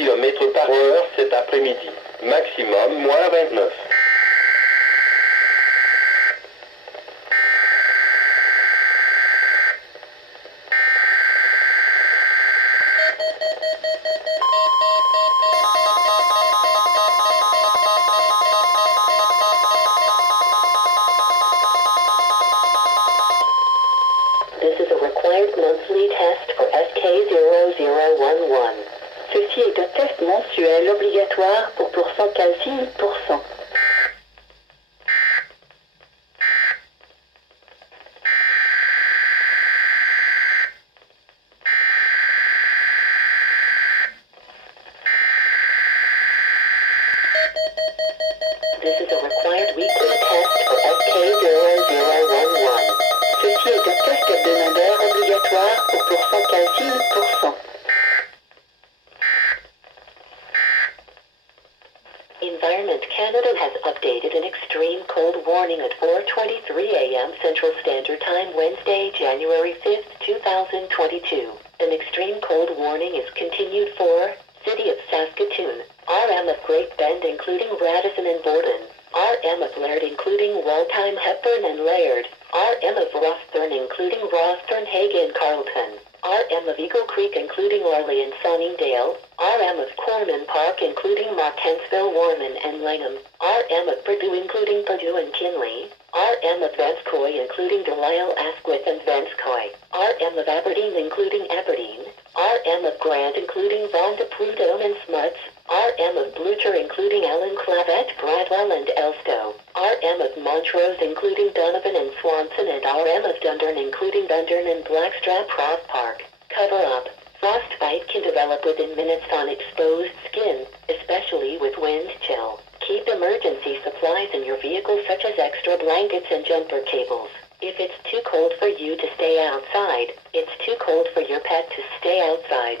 km par heure cet après-midi. Maximum moins 29. This is a required monthly test for SK0011. Ceci est un test mensuel obligatoire pour calcine %. This is a required weekly test for SK0011. Ceci est un test hebdomadaire obligatoire pour calcine %. Environment Canada has updated an extreme cold warning at 4:23 a.m. Central Standard Time Wednesday, January 5th, 2022. An extreme cold warning is continued for City of Saskatoon, RM of Great Bend including Radisson and Borden, RM of Laird including Waltheim, Hepburn and Laird, RM of Roughthorne including Roughthorne, Hague and Carleton, RM of Eagle Creek including Orley and Sunningdale, RM of Corman Park including Martensville, Warman and Langham, RM of Purdue including Purdue and Kinley, RM of Vanscoy including Delisle, Asquith and Vanscoy, RM of Aberdeen including Aberdeen, RM of Grant including Vaughan de Prudhomme and Smuts, RM of Blucher including Allen, Clavet, Bradwell and Elstow, RM of Montrose including Donovan and Swanson and RM of Dundurn including Dundurn and Blackstrap Cross Park. Cover up. Frostbite can develop within minutes on exposed skin, especially with wind chill. Keep emergency supplies in your vehicle such as extra blankets and jumper cables. If it's too cold for you to stay outside, it's too cold for your pet to stay outside.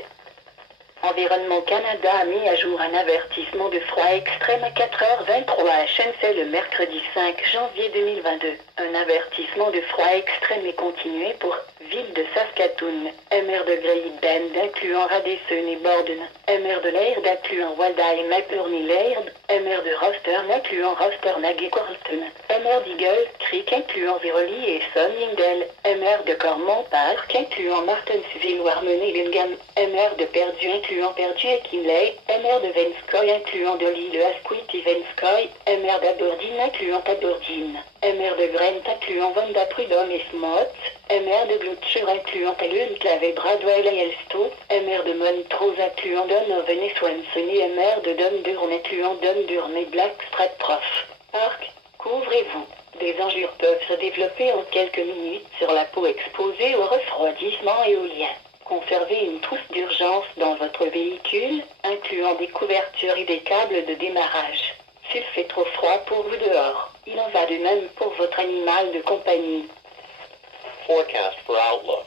Environnement Canada a mis à jour un avertissement de froid extrême à 4h23 à SNC le mercredi 5 janvier 2022. Un avertissement de froid extrême est continué pour Ville de Saskatoon, MR de Great Bend incluant Radisson et Borden, MR de Laird incluant Waldheim, Hepburn et Laird, MR de Roughthorne incluant Roughthorne et Carleton, MR d'Eagle Creek incluant Veroli et Sunningdale, MR de Cormont Park incluant Martensville, Warman et Lingham, MR de Perdue incluant Perdue et Kinley, MR de Vanscoy incluant Delisle, Asquith et Vanscoy, MR d'Aberdeen incluant Aberdeen, MR de Grant incluant Vanda Prudhomme et Smuts, MR de Blucher incluant Allen, Clavet, Bradwell et Elstow, MR de Montrose incluant Donovan et Swanson et MR de Dundurn incluant Dundurn et Blackstrap Prof. Park, couvrez-vous. Des engelures peuvent se développer en quelques minutes sur la peau exposée au refroidissement éolien. Conservez une trousse d'urgence dans votre véhicule, incluant des couvertures et des câbles de démarrage. S'il fait trop froid pour vous dehors, il en va de même pour votre animal de compagnie. Forecast for Outlook.